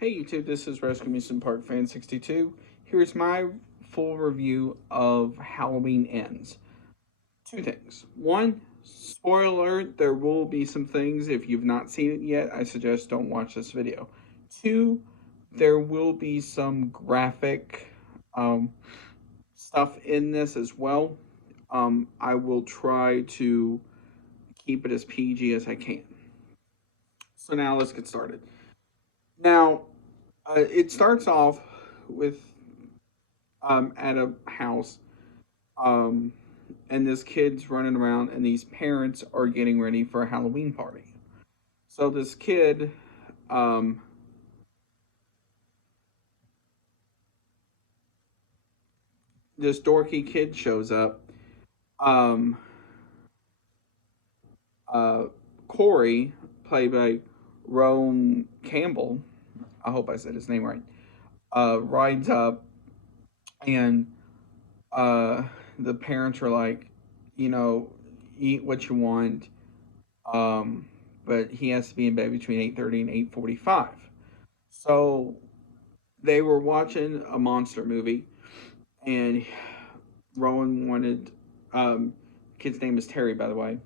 Hey YouTube, this is Rescue Amusement Park Fan 62. Here's my full review of Halloween Ends. Two things. One, spoiler alert, there will be some things, if you've not seen it yet, I suggest don't watch this video. Two, there will be some graphic stuff in this as well. I will try to keep it as PG as I can. So now let's get started. Now, it starts off with at a house, um, and this kid's running around, and these parents are getting ready for a Halloween party. So this kid, um, this dorky kid shows up. Um, uh, Corey, played by Roan Campbell, I hope I said his name right, rides up, and uh, the parents are like, eat what you want, but he has to be in bed between 8:30 and 8:45. So they were watching a monster movie, and Rowan wanted, kid's name is Terry, by the way,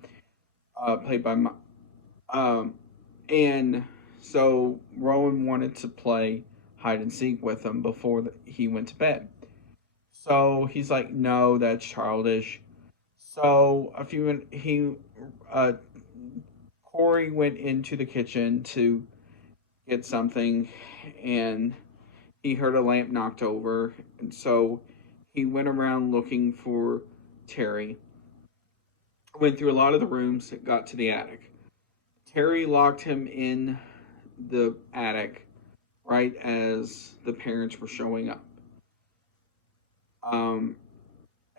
played by um, and so Rowan wanted to play hide and seek with him before he went to bed. So he's like, no, that's childish. So uh, Corey went into the kitchen to get something, and he heard a lamp knocked over, and so he went around looking for Terry. Went through a lot of the rooms, got to the attic. Terry locked him in the attic right as the parents were showing up. Um,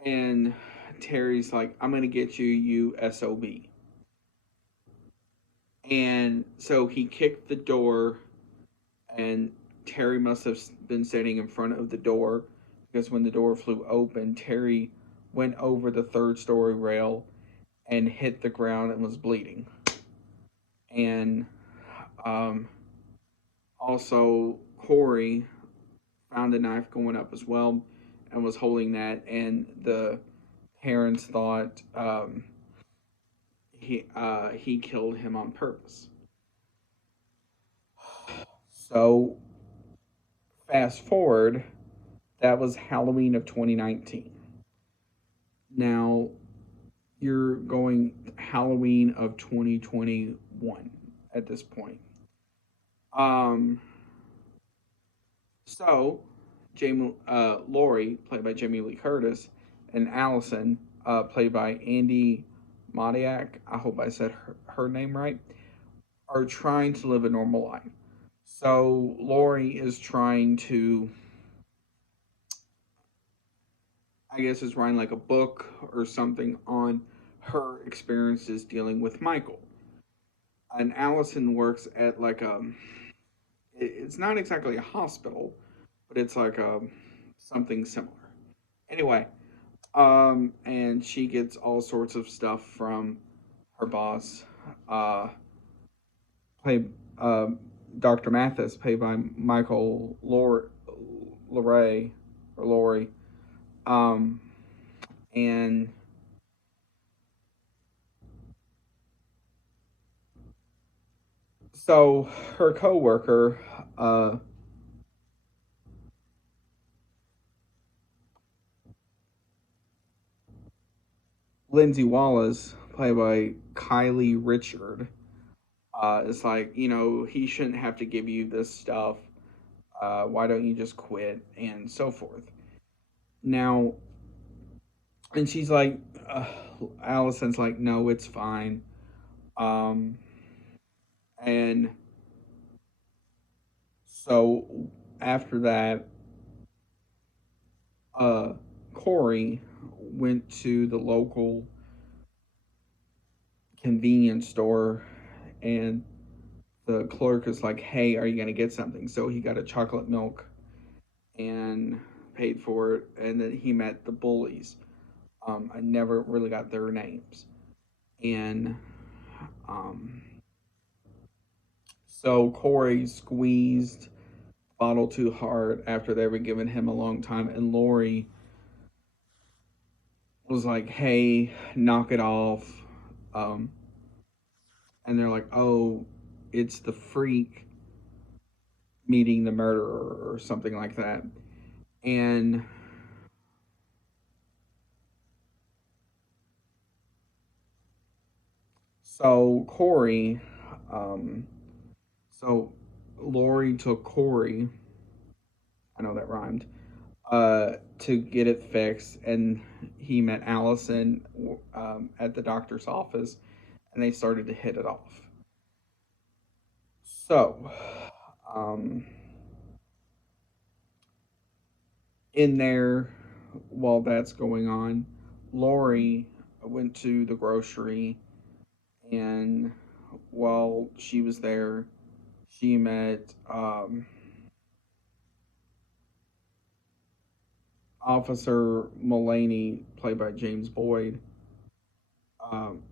and Terry's like, I'm gonna get you, you SOB. And so he kicked the door, and Terry must have been sitting in front of the door because when the door flew open, Terry went over the third story rail and hit the ground and was bleeding. And um, also, Corey found a knife going up as well and was holding that, and the parents thought he killed him on purpose. So fast forward, that was Halloween of 2019. Now you're going Halloween of 2021 at this point. Um, so Lori, played by Jamie Lee Curtis, and Allison, played by Andy Modiak, I hope I said her name right, are trying to live a normal life. So Lori is trying to, I guess, is writing like a book or something on her experiences dealing with Michael. And Allison works at like it's not exactly a hospital, but it's like something similar. Anyway, and she gets all sorts of stuff from her boss, uh, played Dr. Mathis, played by Michael Lorray or Lori, um, and so her coworker, Lindsay Wallace, played by Kylie Richard, is like, he shouldn't have to give you this stuff. Why don't you just quit? And so forth. Now, and she's like, Allison's like, no, it's fine. Um, and so after that, Corey went to the local convenience store, and the clerk is like, hey, are you going to get something? So he got a chocolate milk and paid for it, and then he met the bullies. I never really got their names. And so Corey squeezed bottle too hard after they were giving him a long time, and Lori was like, "Hey, knock it off," um, and they're like, "Oh, it's the freak meeting the murderer," or something like that, and so Corey, um, so Lori took Corey. I know that rhymed. To get it fixed, and he met Allison at the doctor's office, and they started to hit it off. So, um, in there, while that's going on, Lori went to the grocery, and while she was there, she met Officer Mulaney, played by James Boyd, um,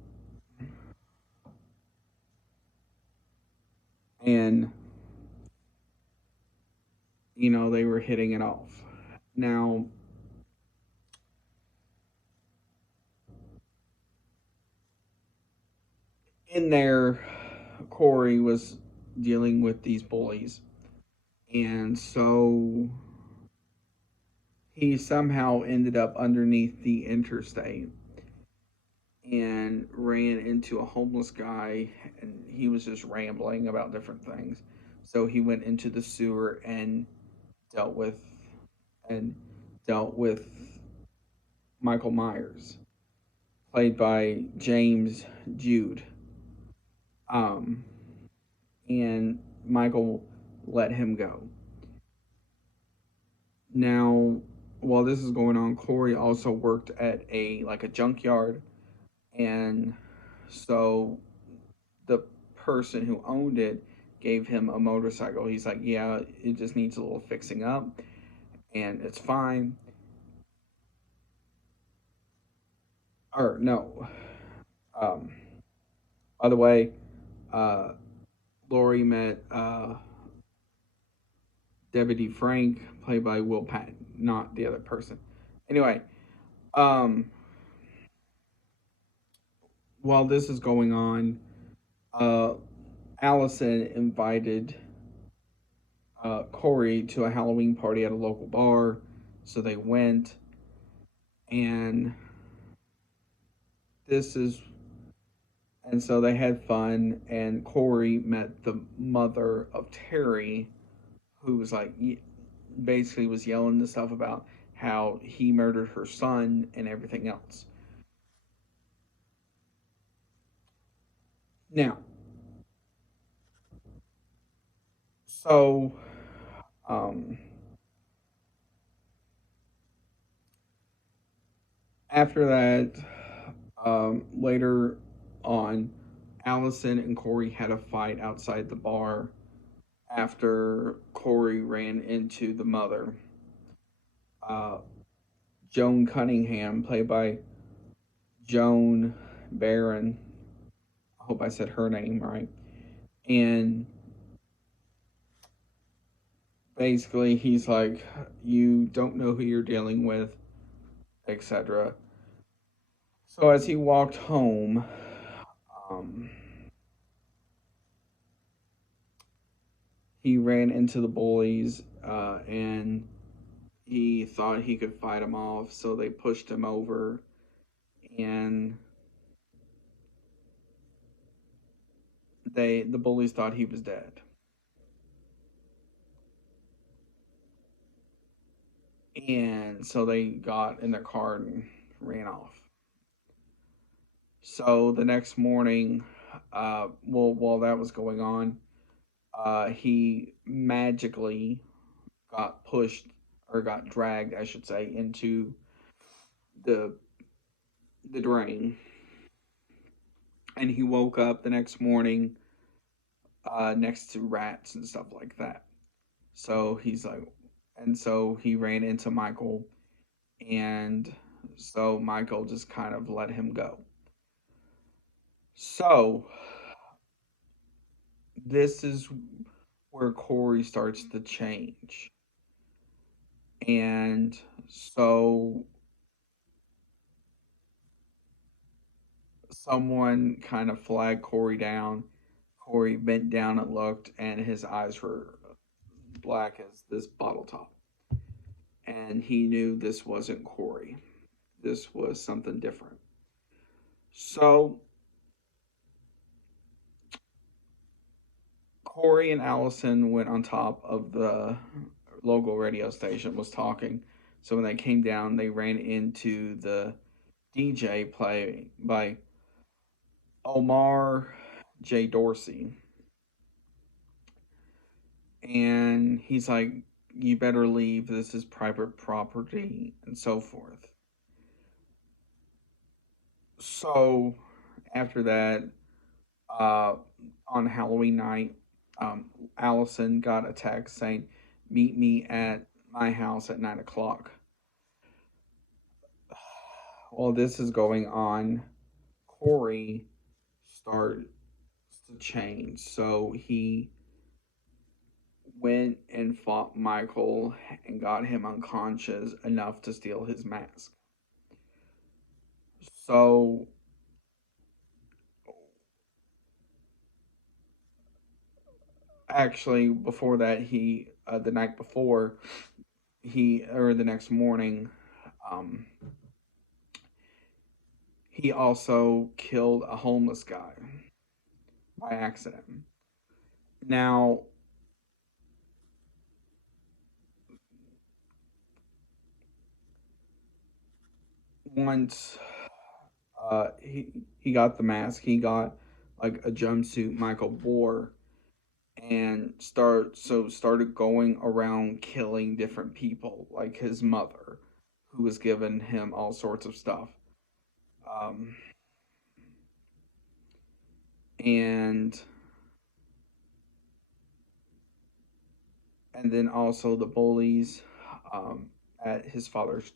and they were hitting it off. Now, in there, Corey was dealing with these bullies, and so he somehow ended up underneath the interstate and ran into a homeless guy, and he was just rambling about different things. So he went into the sewer and dealt with and dealt with Michael Myers, played by James Jude. Um, and Michael let him go. Now, while this is going on, Corey also worked at a junkyard, and so the person who owned it gave him a motorcycle. He's like, "Yeah, it just needs a little fixing up, and it's fine." Or no, um, by the way, uh, Lori met Deputy Frank, played by Will Patton, not the other person. Anyway, um, while this is going on, uh, Allison invited Corey to a Halloween party at a local bar. So they went, and this is, and so they had fun. And Corey met the mother of Terry, who was like, basically was yelling the stuff about how he murdered her son and everything else. Now, so um, after that, later on, Allison and Corey had a fight outside the bar after Corey ran into the mother, uh, Joan Cunningham, played by Joan Barron. I hope I said her name right. And basically, he's like, "You don't know who you're dealing with," etc. So as he walked home, um, he ran into the bullies, and he thought he could fight them off, so they pushed him over, and the bullies thought he was dead. And so they got in their car and ran off. So the next morning, while that was going on, he magically got pushed, or got dragged, I should say, into the the drain, and he woke up the next morning next to rats and stuff like that. So he's like, and so he ran into Michael, and so Michael just kind of let him go. So this is where Corey starts to change. And so someone kind of flagged Corey down. Corey bent down and looked, and his eyes were black as this bottle top. And he knew this wasn't Corey. This was something different. So Corey and Allison went on top of the local radio station, was talking. So when they came down, they ran into the DJ play by Omar J. Dorsey. And he's like, you better leave. This is private property, and so forth. So after that, uh, on Halloween night, Allison got a text saying, meet me at my house at 9 o'clock. While this is going on, Corey starts to change. So he went and fought Michael and got him unconscious enough to steal his mask. So actually, before that, he the night before, he or the next morning, um, he also killed a homeless guy by accident. Now, once he got the mask, he got like a jumpsuit Michael wore, and started going around killing different people, like his mother, who was giving him all sorts of stuff. Um, and then also the bullies at his father's,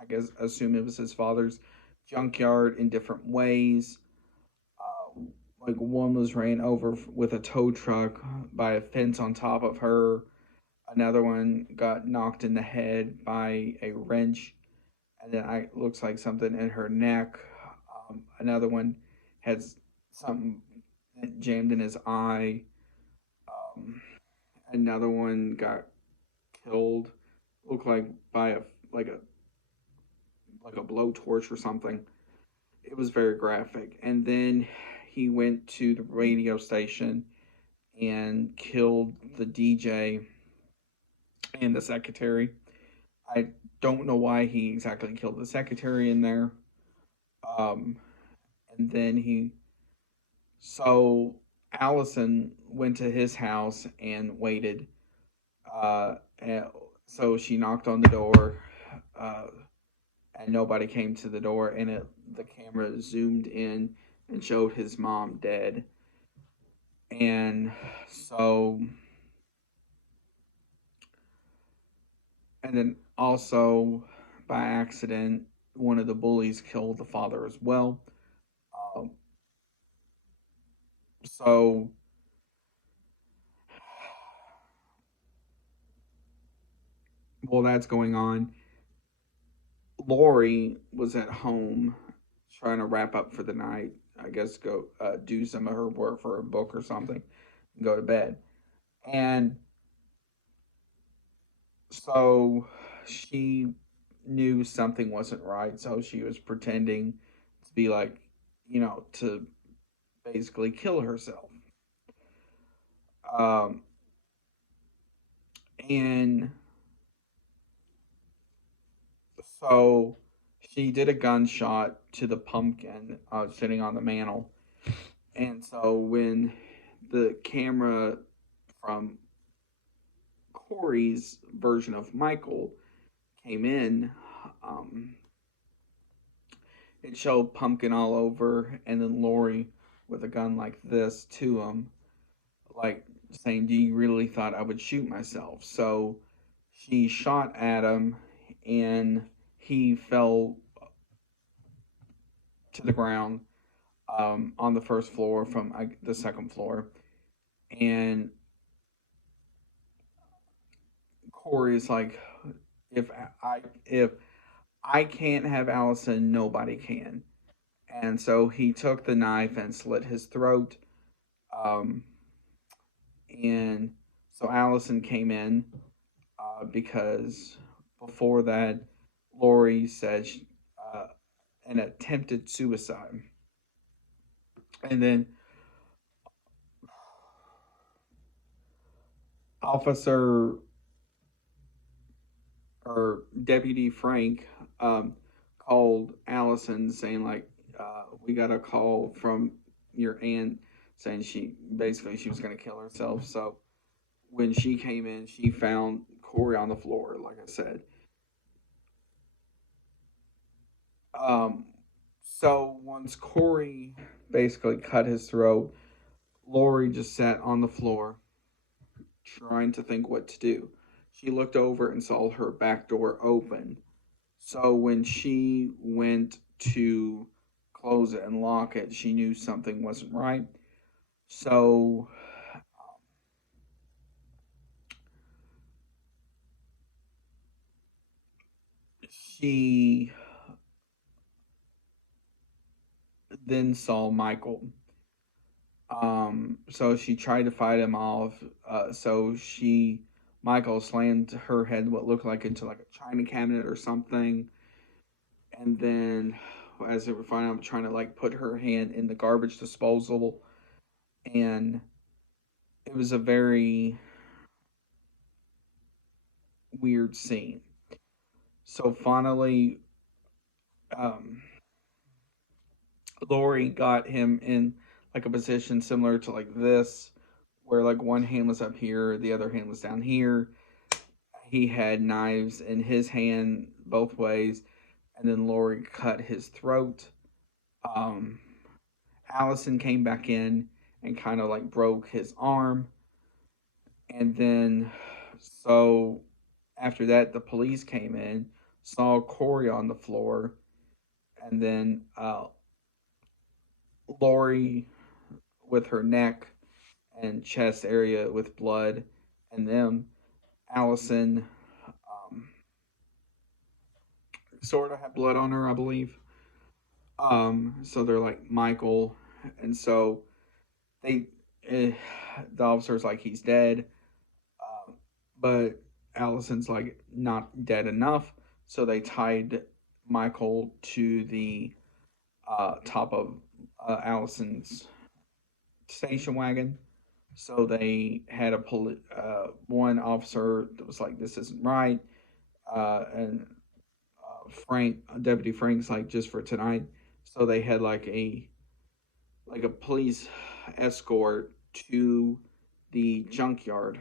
I guess, assume it was his father's junkyard in different ways. Like one was ran over with a tow truck by a fence on top of her. Another one got knocked in the head by a wrench, and then it looks like something in her neck. Another one had something jammed in his eye. Um, Another one got killed, looked like by a like a like a blowtorch or something. It was very graphic. And then he went to the radio station and killed the DJ and the secretary. I don't know why he exactly killed the secretary in there. Um, and then so Allison went to his house and waited. And so she knocked on the door, uh, and nobody came to the door, and the camera zoomed in and showed his mom dead. And so, and then also by accident, one of the bullies killed the father as well. Um, so, while that's going on, Lori was at home trying to wrap up for the night. I guess go do some of her work for a book or something, and go to bed. And so she knew something wasn't right, so she was pretending to be like, to basically kill herself. Um, and so she did a gunshot to the pumpkin sitting on the mantle. And so when the camera from Corey's version of Michael came in, um, it showed pumpkin all over, and then Lori with a gun like this to him, like saying, "Do you really thought I would shoot myself?" So she shot at him, and he fell to the ground on the first floor from the second floor, and Corey's like, if if I can't have Allison, nobody can. And so he took the knife and slit his throat. Um, and so Allison came in because before that, Lori said uh, an attempted suicide. And then Officer or Deputy Frank called Allison saying, like, we got a call from your aunt saying she was going to kill herself. So when she came in, she found Corey on the floor, like I said. Um, so once Corey basically cut his throat, Lori just sat on the floor trying to think what to do. She looked over and saw her back door open. So when she went to close it and lock it, she knew something wasn't right. So she then saw Michael. So she tried to fight him off. Michael slammed her head, what looked like into like a china cabinet or something. And then, as they were finding out, trying to like put her hand in the garbage disposal. And it was a very weird scene. So finally, um, Lori got him in like a position similar to like this, where like one hand was up here, the other hand was down here. He had knives in his hand both ways, and then Lori cut his throat. Um, Allison came back in and kind of like broke his arm, and then so after that, the police came in, saw Corey on the floor, and then Lori with her neck and chest area with blood, and then Allison sort of had blood on her, I believe. So they're like Michael, and so they, uh, the officer's like he's dead, but Allison's like not dead enough, so they tied Michael to the top of Allison's station wagon. So they had one officer that was like, "This isn't right," and Deputy Frank's like, "Just for tonight." So they had like a police escort to the junkyard,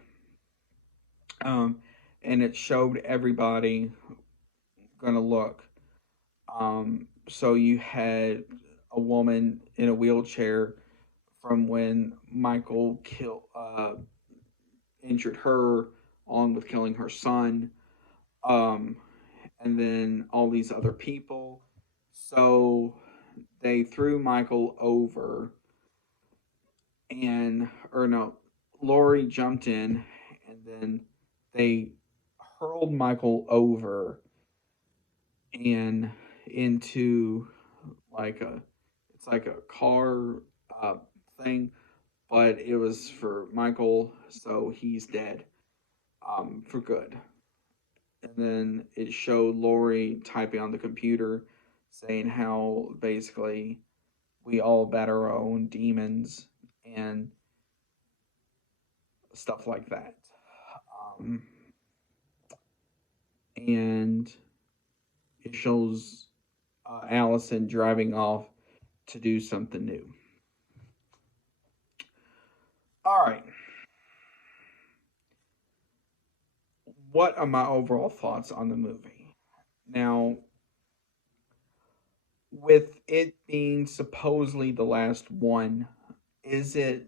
um, and it showed everybody gonna look. So you had a woman in a wheelchair from when Michael injured her, along with killing her son, um, and then all these other people. So they threw Michael over, and or no, Lori jumped in, and then they hurled Michael over and into like a it's like a car uh, thing, but it was for Michael, so he's dead for good. And then it showed Lori typing on the computer saying how basically we all bat our own demons and stuff like that. Um, and it shows Allison driving off to do something new. All right. What are my overall thoughts on the movie? Now, with it being supposedly the last one, is it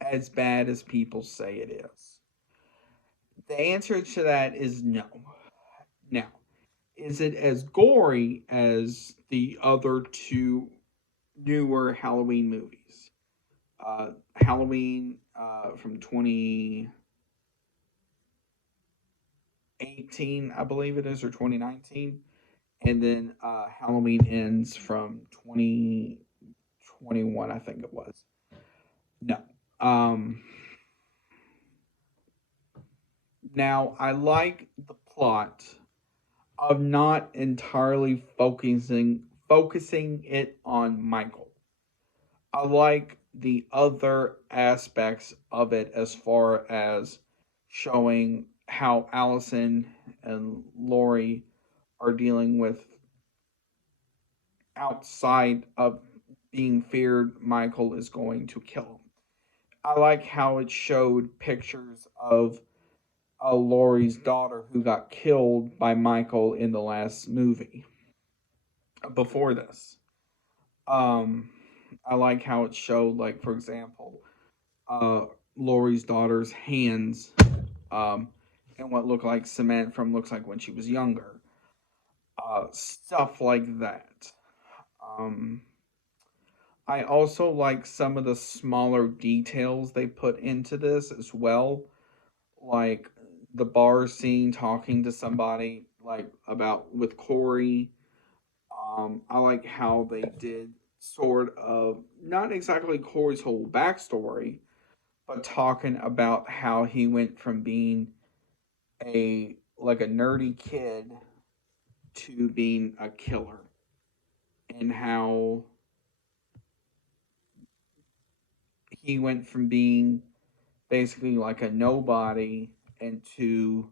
as bad as people say it is? The answer to that is no. Now, is it as gory as the other two newer Halloween movies? Halloween from 20, 2018, I believe it is, or 2019, and then Halloween Ends from 2021, I think it was. No. Um, Now I like the plot of not entirely focusing it on Michael. I like the other aspects of it as far as showing how Allison and Lori are dealing with outside of being feared Michael is going to kill him. I like how it showed pictures of Laurie's daughter who got killed by Michael in the last movie. Before this, um, I like how it showed, like for example, uh, Laurie's daughter's hands, um, and what looked like cement from looks like when she was younger. Stuff like that. Um, I also like some of the smaller details they put into this as well, like the bar scene talking to somebody like about with Corey. I like how they did sort of not exactly Corey's whole backstory, but talking about how he went from being a nerdy kid to being a killer, and how he went from being basically like a nobody into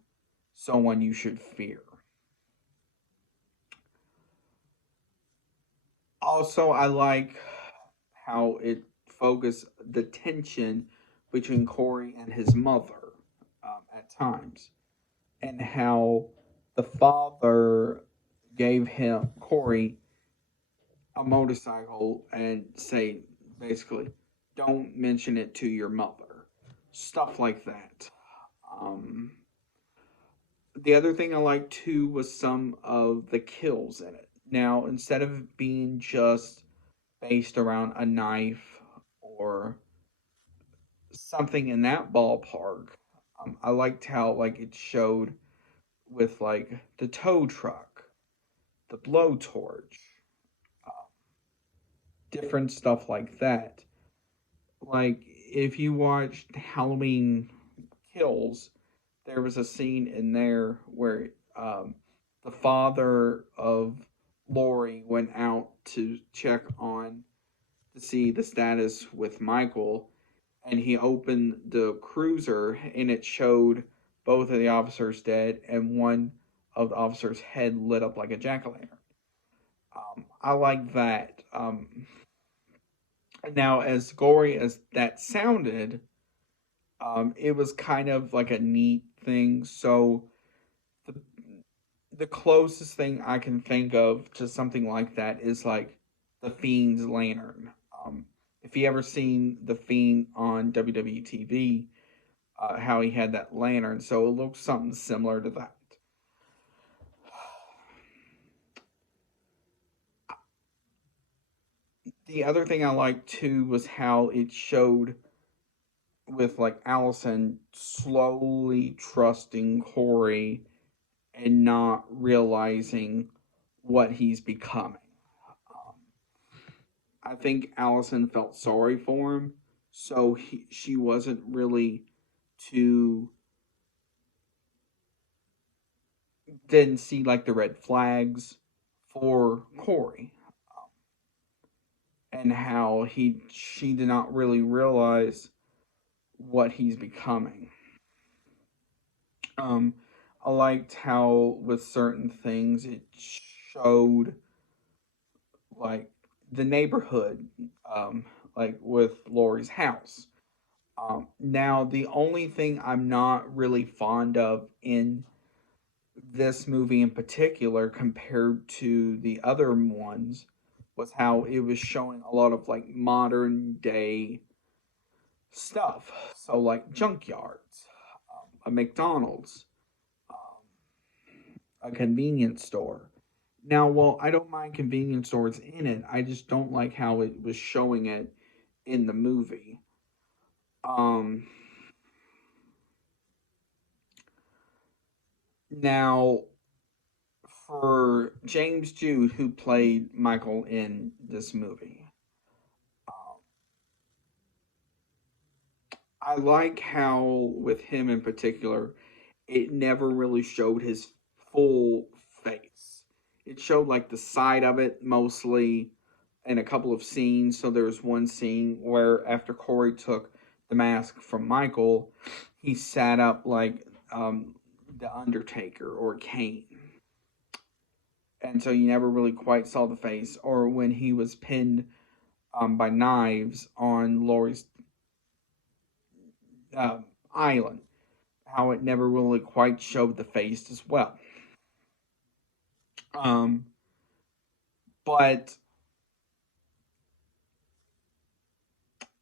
someone you should fear. Also, I like how it focused the tension between Corey and his mother at times, and how the father gave him Corey a motorcycle and say basically, don't mention it to your mother, stuff like that. Um, the other thing I liked too was some of the kills in it. Now, instead of being just based around a knife or something in that ballpark, I liked how like it showed with like the tow truck, the blowtorch, different stuff like that. Like if you watched Halloween Kills, there was a scene in there where the father of Lori went out to check on to see the status with Michael, and he opened the cruiser and it showed both of the officers dead and one of the officers' head lit up like a jack o' lantern. I like that. Now, as gory as that sounded, it was kind of like a neat thing. So the the closest thing I can think of to something like that is like the Fiend's lantern. If you ever seen the Fiend on WWE TV, how he had that lantern, so it looks something similar to that. The other thing I liked too was how it showed with like Allison slowly trusting Corey and not realizing what he's becoming. Um, I think Allison felt sorry for him, so she wasn't really too didn't see like the red flags for Corey, and how she did not really realize what he's becoming. Um, I liked how with certain things it showed like the neighborhood, like with Lori's house. Now, the only thing I'm not really fond of in this movie in particular compared to the other ones was how it was showing a lot of like modern day stuff. So, like junkyards, a McDonald's, a convenience store. Now, well, I don't mind convenience stores in it. I just don't like how it was showing it in the movie. Um, Now, for James Jude, who played Michael in this movie, um, I like how, with him in particular, it never really showed his full face. It showed like the side of it mostly in a couple of scenes. So there was one scene where after Corey took the mask from Michael, he sat up like the Undertaker or Kane. And so you never really quite saw the face. Or when he was pinned by knives on Laurie's uh, island, how it never really quite showed the face as well. Um, but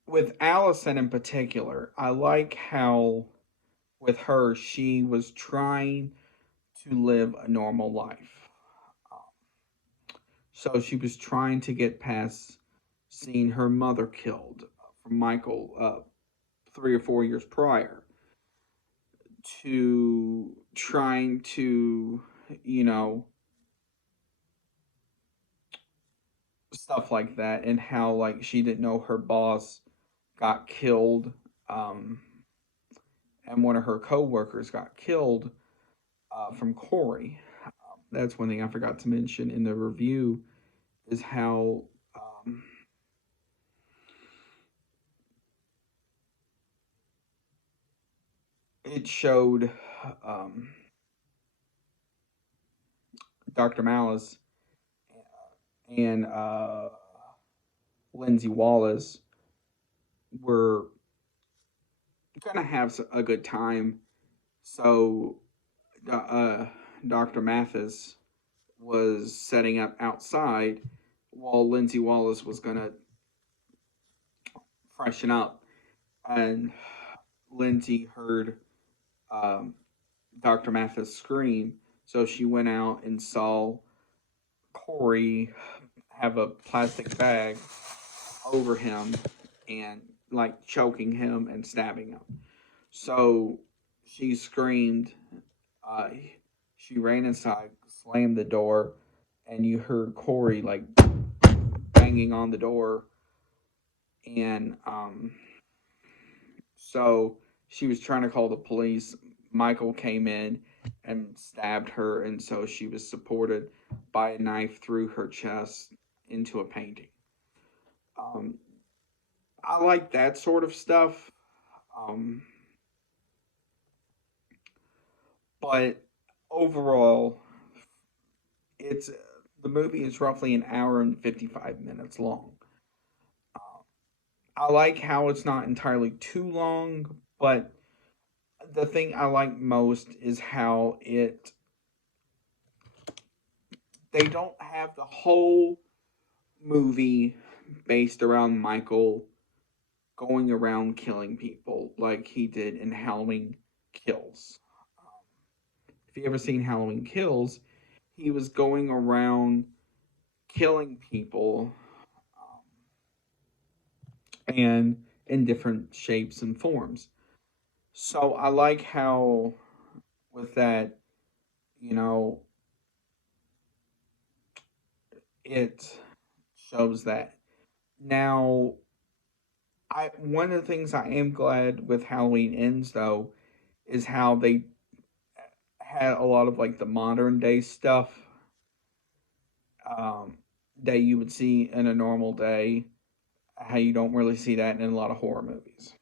with Allison in particular, I like how with her she was trying to live a normal life. Um, so she was trying to get past seeing her mother killed from Michael 3 or 4 years prior to trying to, you know, stuff like that, and how like she didn't know her boss got killed, um, and one of her coworkers got killed from Corey. That's one thing I forgot to mention in the review is how it showed um, Dr. Malice and Lindsay Wallace were gonna have a good time. So Dr. Mathis was setting up outside while Lindsay Wallace was gonna freshen up, and Lindsay heard um, Dr. Mathis scream, so she went out and saw Corey have a plastic bag over him and like choking him and stabbing him. So she screamed. Uh, she ran inside, slammed the door, and you heard Corey like banging on the door. And so she was trying to call the police. Michael came in and stabbed her, and so she was supported by a knife through her chest into a painting. Um, I like that sort of stuff. Um, but overall, it's the movie is roughly an hour and 55 minutes long. Um, I like how it's not entirely too long, but the thing I like most is how they don't have the whole movie based around Michael going around killing people like he did in Halloween Kills. If you ever seen Halloween Kills, he was going around killing people and in different shapes and forms. So I like how with that, you know, it shows that. Now, I one of the things I am glad with Halloween Ends though is how they had a lot of like the modern day stuff um, that you would see in a normal day. How you don't really see that in a lot of horror movies.